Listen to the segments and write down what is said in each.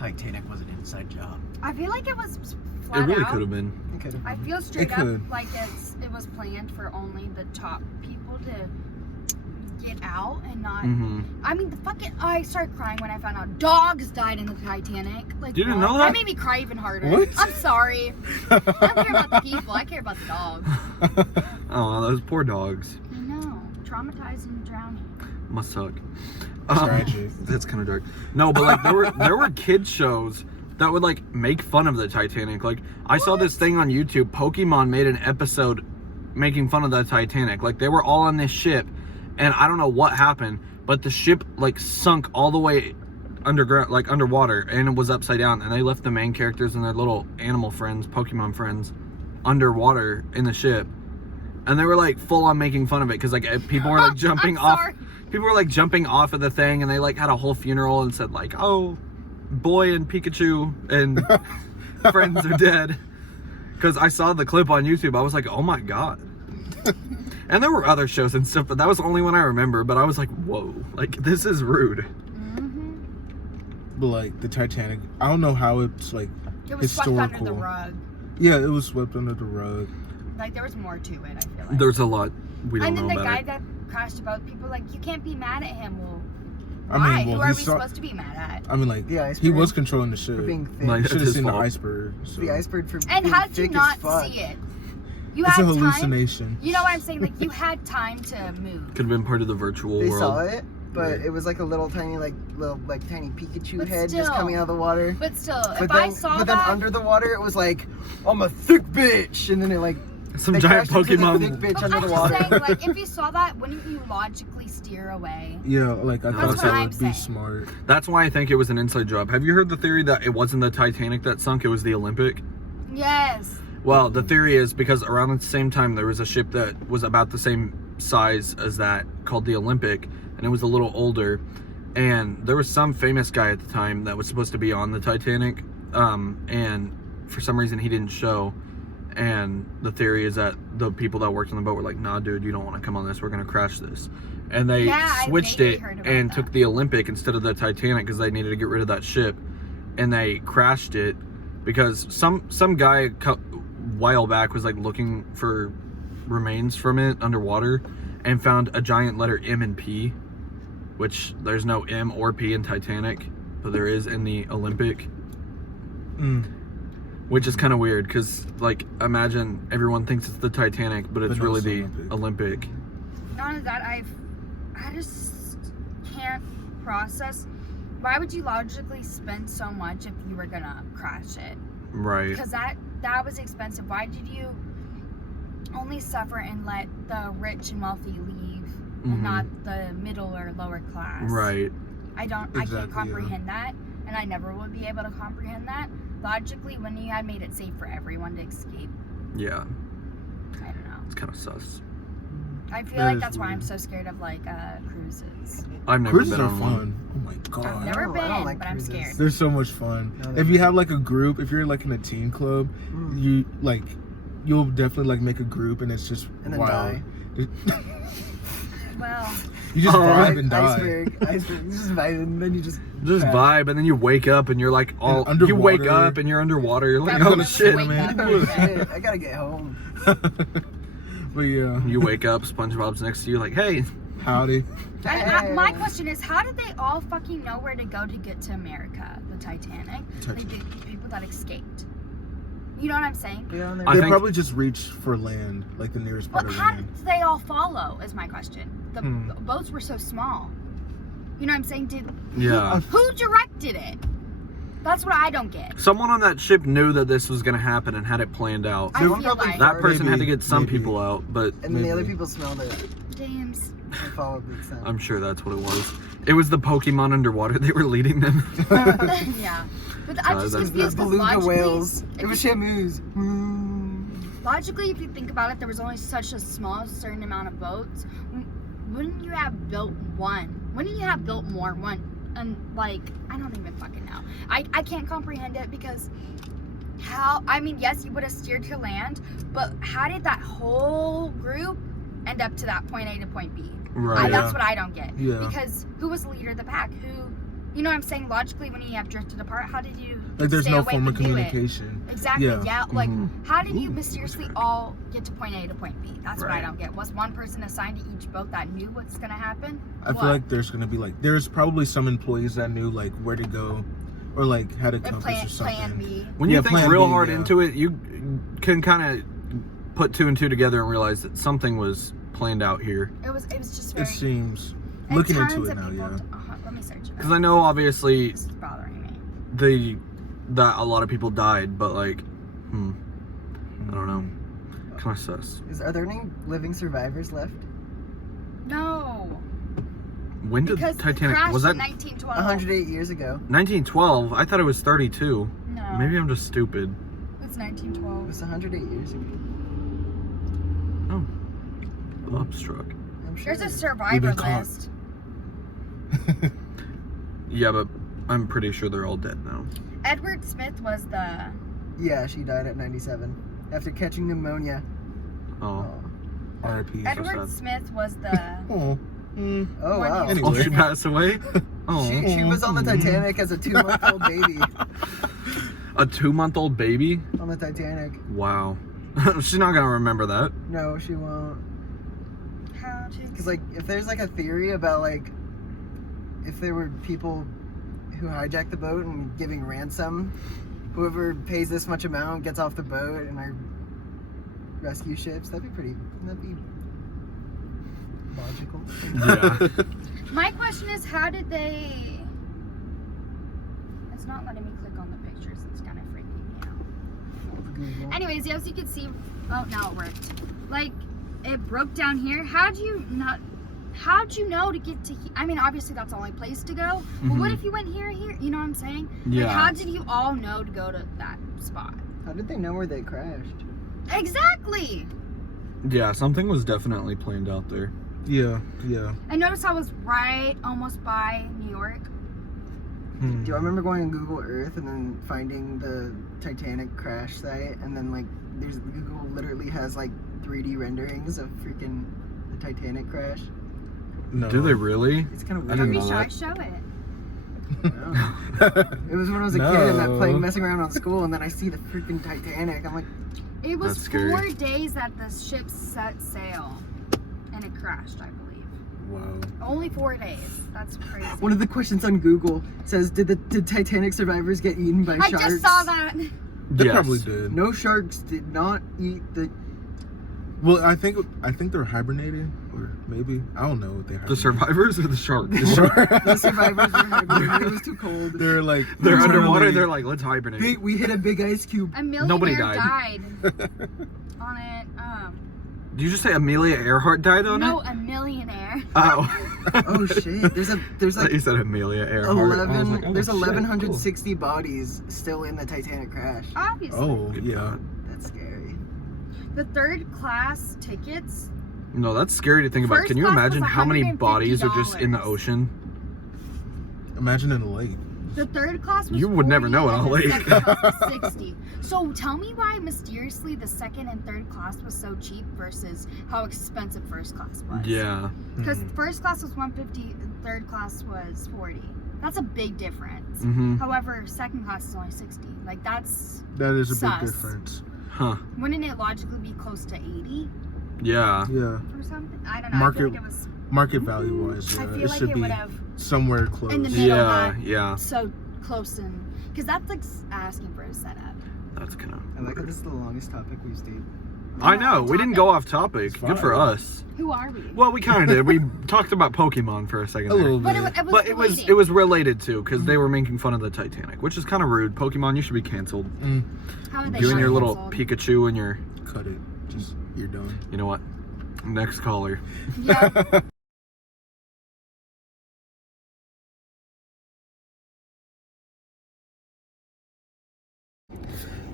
Titanic was an inside job. I feel like it was flat It really out. could have been. It could have I been. feel straight It up could. like it was planned for only the top people to get out and not. Mm-hmm. I mean, I started crying when I found out dogs died in the Titanic. Like, You didn't what? know that? That made me cry even harder. What? I'm sorry. I don't care about the people. I care about the dogs. Oh, those poor dogs. I know. Traumatized and drowning. Must suck. Tragic. That's kind of dark. No, but like there were kids shows that would like make fun of the Titanic. Like I saw this thing on YouTube. Pokemon made an episode making fun of the Titanic. Like they were all on this ship, and I don't know what happened, but the ship like sunk all the way underground, like underwater, and it was upside down. And they left the main characters and their little animal friends, Pokemon friends, underwater in the ship. And they were like full on making fun of it because like people were like jumping off. Sorry. People were like jumping off of the thing, and they like had a whole funeral and said like, "Oh, boy and Pikachu and friends are dead." Because I saw the clip on YouTube, I was like, "Oh my god!" And there were other shows and stuff, but that was the only one I remember. But I was like, "Whoa, like this is rude." Mm-hmm. But like the Titanic, I don't know how it's like It was swept historical. under the rug. Yeah, it was swept under the rug. Like there was more to it. I feel like. There's a lot we don't And then know the about guy it. that crashed the boat, people were like, you can't be mad at him. Well, I why? mean, well, Who are he we saw- supposed to be mad at? I mean, like The he iceberg was controlling the ship. for being thick. Like, Should have his seen fault. the iceberg. So. The iceberg for And being how did you thick not as fuck. see it? You It's a had time. hallucination. You know what I'm saying? Like you had time to move. Could have been part of the virtual They world. saw it, but Right. it was like a little tiny Pikachu But head just still. coming out of the water. But still, But if I then, saw but that, then under the water, it was like, I'm a thick bitch, and then it like Some they giant crashed into the Pokemon. thick bitch but under I'm the just water. saying, like if you saw that, wouldn't you logically steer away? Yeah, like I That's thought what that I'm would be saying. smart. That's why I think it was an inside job. Have you heard the theory that it wasn't the Titanic that sunk? It was the Olympic. Yes. Well, the theory is because around the same time there was a ship that was about the same size as that called the Olympic, and it was a little older, and there was some famous guy at the time that was supposed to be on the Titanic, and for some reason he didn't show, and the theory is that the people that worked on the boat were like, "Nah, dude, you don't want to come on this. We're gonna crash this," and they Yeah, I switched vaguely it heard about and that. took the Olympic instead of the Titanic because they needed to get rid of that ship, and they crashed it because some guy while back was like looking for remains from it underwater and found a giant letter M and P, which there's no M or P in Titanic, but there is in the Olympic, which is kind of weird because like imagine everyone thinks it's the Titanic, but it's no, really it's the Olympic. Olympic. Not only that, I just can't process. Why would you logically spend so much if you were gonna crash it? Right. Because that was expensive. Why did you only suffer and let the rich and wealthy leave, and not the middle or lower class? Right. I Exactly, can't comprehend that, and I never will be able to comprehend that. Logically, when you had made it safe for everyone to escape, Yeah. I don't know. It's kind of sus. I feel That like is that's why I'm weird. so scared of like cruises. I've never Cruises been are on one. fun. Oh my god. I've never I don't been, like but I'm cruises. scared. They're so much fun. No, they're If you not. have like a group, if you're like in a teen club, you like you'll definitely like make a group and it's just And then wild. Well, You just vibe and die. Iceberg, you just vibe, and then you just Just crash. vibe, and then you wake up and you're like all. And You wake underwater. up and you're underwater. You're like, That oh was shit, wake man. up. Oh, shit, I gotta get home. But yeah, You wake up, SpongeBob's next to you, like, hey. howdy. my question is, how did they all fucking know where to go to get to America? The Titanic? Like the people that escaped. You know what I'm saying? Get on there. I They think- probably just reached for land, like the nearest part But of how land. did they all follow? Is my question. The Hmm. boats were so small. You know what I'm saying? Yeah. Who directed it? That's what I don't get. Someone on that ship knew that this was gonna happen and had it planned out. I Someone feel probably like That person had to Maybe, get some maybe. people out, but And then the other Maybe. people smelled it James. and followed the scent. I'm sure that's what it was. It was the Pokemon underwater. They were leading them. Yeah. But I'm just that's- The confused because beluga logically, whales. if It was you- Shamus. logically, if you think about it, there was only such a small certain amount of boats. Wouldn't you have built one? Wouldn't you have built more? One, and like, I don't even fucking know. I can't comprehend it because how, I mean, yes, you would have steered to land, but how did that whole group end up to that point A to point B? Right. That's what I don't get. Yeah. Because who was the leader of the pack? You know what I'm saying? Logically, when you have drifted apart, how did you Like there's stay no awake form of and do it? communication. Exactly. Yeah. Yeah. Like, Mhm. how did you mysteriously all get to point A to point B? That's what I Right. don't get. Was one person assigned to each boat that knew what's gonna happen? I feel like there's gonna be like there's probably some employees that knew like where to go, or like had a And compass or something. plan B. When you Yeah, think plan real B, hard yeah. into it, you can kind of put two and two together and realize that something was planned out here. It was just It very. seems. and Looking tons into it of now, people, yeah. Let me search it. Because I know obviously This is bothering me. that a lot of people died, but like, I don't know. Kind of sus. Are there any living survivors left? No. When did Because it Titanic? crashed Was that in 1912. 108 years ago. 1912? I thought it was 32. No. Maybe I'm just stupid. It's It 1912. was 108 years ago. Upstruck. I'm sure. There's a We've survivor been caught. list. Yeah, but I'm pretty sure they're all dead now. Edward Smith was the. Yeah, she died at 97 after catching pneumonia. Oh. R.I.P. so Edward sad. Smith was the. Oh. Oh One wow. who- Anyway. Oh, she passed away? Oh. She was on the Titanic as a 2-month-old baby A 2-month-old baby? on the Titanic. Wow. She's not gonna remember that. No, she won't. How to. Because like, if there's like a theory about like, if there were people who hijacked the boat and giving ransom, whoever pays this much amount gets off the boat and our rescue ships. That'd be logical. Yeah. My question is, how did they? It's not letting me click on the pictures. It's kind of freaking me out. Google. Anyways, as you can see, oh, now it worked. Like, it broke down here. How'd you know to get to I mean, obviously that's the only place to go. But what Mhm. if you went here? You know what I'm saying? Yeah. Like, how did you all know to go to that spot? How did they know where they crashed? Exactly. Yeah, something was definitely planned out there. Yeah. I noticed I was right almost by New York. Do I remember going on Google Earth and then finding the Titanic crash site, and then like Google literally has like 3D renderings of freaking the Titanic crash. No. Do they really? It's kind of I weird. didn't know Maybe should I that. show it? It was when I was a kid and No. playing messing around on school, and then I see the freaking Titanic. I'm like, It was That's scary. 4 days that the ship set sail, and it crashed, I believe. Wow. Only 4 days. That's crazy. one of the questions on Google says, did Titanic survivors get eaten by I sharks? just saw that. They Yes. probably did. No, sharks did not eat the. Well, I think they're hibernating, or maybe I don't know what they. The survivors or the sharks? The survivers were hibernating. It was too cold. They're like They're underwater. literally- They're like, let's hibernate. We hit a big ice cube. A millionaire Nobody died on it. Did you just say Amelia Earhart died on No, it? a millionaire. Oh. Oh shit! There's I thought you like said Amelia Earhart. I was 11. like, oh, There's shit, 1,160 bodies still in the Titanic crash. Obviously. Oh Good yeah. God. That's scary. The third class tickets. Cool. No, that's scary to think about. First Can you class was imagine how many bodies are just in the $150. ocean? Imagine in a lake. The third class was You would never 40 know in and a the lake. second class was 60. So tell me why mysteriously the second and third class was so cheap versus how expensive first class was. Yeah. Because first class was 150, and third class was 40. That's a big difference. Mm-hmm. However, second class is only 60. Like that's That is a sus. big difference. Huh. Wouldn't it logically be close to 80 Yeah. Yeah. or something? I don't know. I Market- feel like it was. Market value wise, I yeah, feel it like should it be would have somewhere close. in the middle. Yeah. not Yeah. so close and because that's like asking for a setup. That's kind of. I like that this is the longest topic we've stayed. I know. We didn't go off topic. It's Good for fine. us. Who are we? Well, we kind of did. We talked about Pokemon for a second A there. little But bit. But it was relating. related to because they were making fun of the Titanic, which is kind of rude. Pokemon, you should be canceled. How are they You and not your little canceled? Pikachu and your, Cut it. Just you're done. you know what? Next caller. Yeah.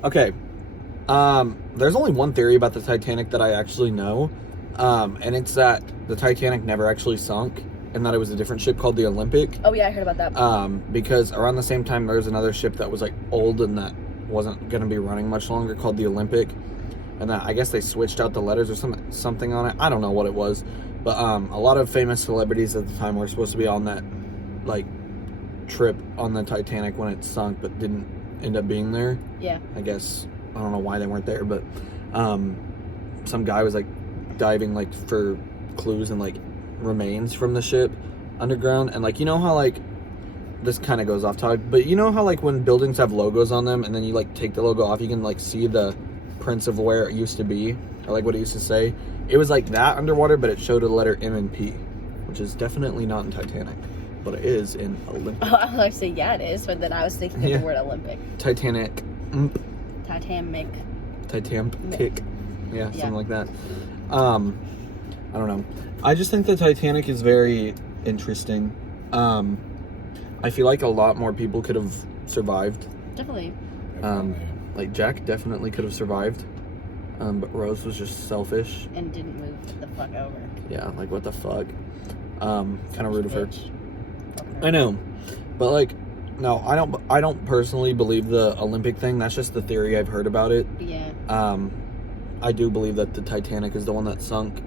Okay. There's only one theory about the Titanic that I actually know, and it's that the Titanic never actually sunk, and that it was a different ship called the Olympic. Oh yeah, I heard about that. Because around the same time there was another ship that was like old and that wasn't going to be running much longer called the Olympic, and that I guess they switched out the letters or something on it. I don't know what it was, but a lot of famous celebrities at the time were supposed to be on that like trip on the Titanic when it sunk, but didn't end up being there. Yeah. I guess I don't know why they weren't there, but some guy was like diving like for clues and like remains from the ship underground, and like, you know how like this kind of goes off topic, but you know how like when buildings have logos on them and then you like take the logo off, you can like see the prints of where it used to be, or like what it used to say. It was like that underwater, but it showed a letter M and P, which is definitely not in Titanic, but it is in Olympic. Oh, I was like, say, yeah, it is, but then I was thinking of the word Olympic. Titanic. Titanic. Titanic. Yeah, something like that. I don't know. I just think the Titanic is very interesting. I feel like a lot more people could have survived. Definitely. Like Jack definitely could have survived. But Rose was just selfish. And didn't move the fuck over. Yeah, like what the fuck. Kind of rude of her. Bitch. I know. But like, no, I don't personally believe the Olympic thing. That's just the theory I've heard about it. Yeah. I do believe that the Titanic is the one that sunk,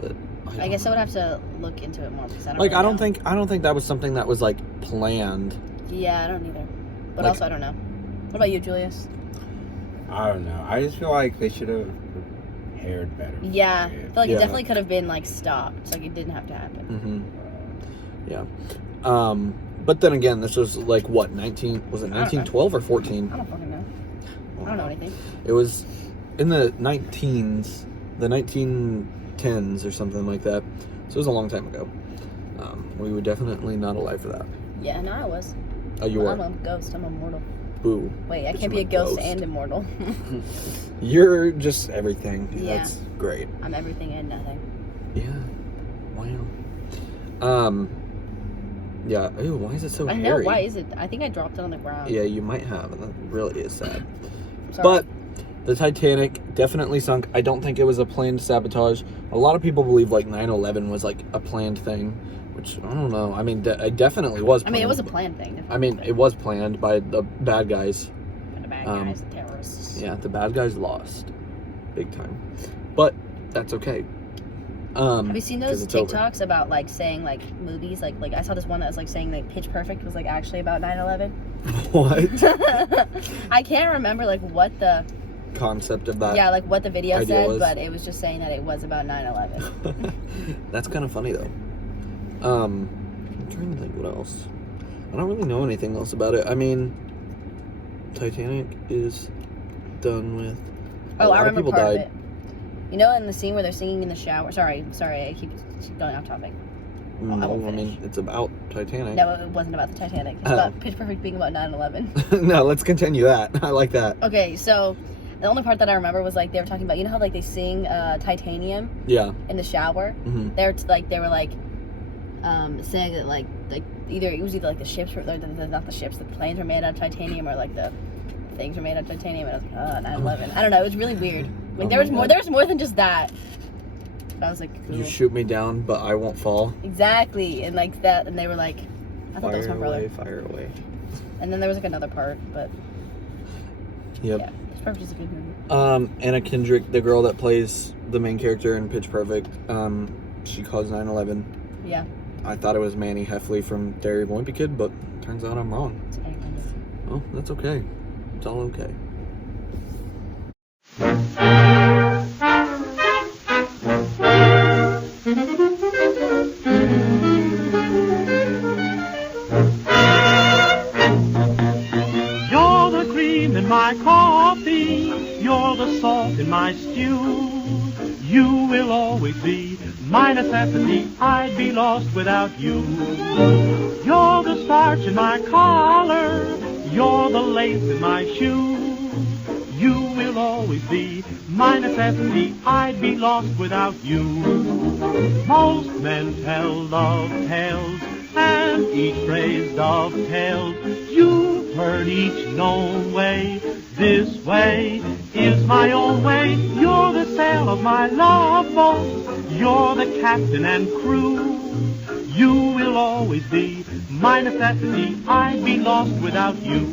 but I guess I would have to look into it more because I don't. Like, really I don't think that was something that was like planned. Yeah, I don't either. But Like- also, I don't know. What about you, Julius? I don't know. I just feel like they should have prepared better. Yeah, I feel like Yeah. it definitely could have been like stopped. Like it didn't have to happen. Yeah. But then again, this was like what, 1912 or 14? I don't fucking know. I don't know anything. It was in the 19s, the 1910s or something like that. So it was a long time ago. We were definitely not alive for that. Yeah, no, I was. Oh, you I'm were? a ghost. I'm immortal. Boo. Wait, I Because can't be I'm a ghost, ghost. and immortal. You're just everything. Yeah. That's great. I'm everything and nothing. Yeah. Wow. Yeah. Ew, why is it so I know. hairy? Why is it? I think I dropped it on the ground. Yeah, you might have, and that really is sad. Sorry. But the Titanic definitely sunk. I don't think it was a planned sabotage. A lot of people believe like 9/11 was like a planned thing, which I don't know. I mean, it definitely was I planned. mean, it was a planned thing. I mean, it was planned by the bad guys. The bad guys, the terrorists. Yeah, the bad guys lost. Big time. But that's okay. Have you seen 'cause those it's over. TikToks about like saying like movies like I saw this one that was like saying like Pitch Perfect was like actually about 9/11. What? I can't remember like what the Concept of that. yeah like what the video idea said, was? but it was just saying that it was about 9/11. That's kind of funny though. I'm trying to think what else. I don't really know anything else about it. I mean, Titanic is done with. Oh, I remember part died. of it. You know, in the scene where they're singing in the shower. Sorry, I keep going off topic. No, I won't I mean finish. it's about Titanic. No, it wasn't about the Titanic. It's Oh. about Pitch Perfect being about 9/11. No, let's continue that. I like that. Okay, so the only part that I remember was like they were talking about, you know how like they sing Titanium Yeah. in the shower. Hmm. They were like saying that like either it was either like the ships were not the ships, the planes were made out of titanium, or like the things were made out of titanium. And I was like, 9/11. I don't know. It was really weird. Like Oh there was my more. God. There was more than just that. I was like, cool. You shoot me down, but I won't fall. Exactly, and like that, and they were like, I thought that was my brother. Fire away. And then there was like another part, but Yep. yeah, Pitch Perfect is a good movie. Anna Kendrick, the girl that plays the main character in Pitch Perfect, she caused 9/11. Yeah. I thought it was Manny Heffley from Dairy Wimpy Kid, but turns out I'm wrong. It's any kind of- Oh, that's okay. It's all okay. You're the cream in my coffee, you're the salt in my stew. You will always be my necessity, I'd be lost without you. You're the starch in my collar, you're the lace in my shoe. You will always be my necessity, I'd be lost without you. Most men tell love tales, and each phrase dovetails. You've heard each known way, this way is my own way. You're the sail of my love boat, you're the captain and crew. You will always be my necessity, I'd be lost without you.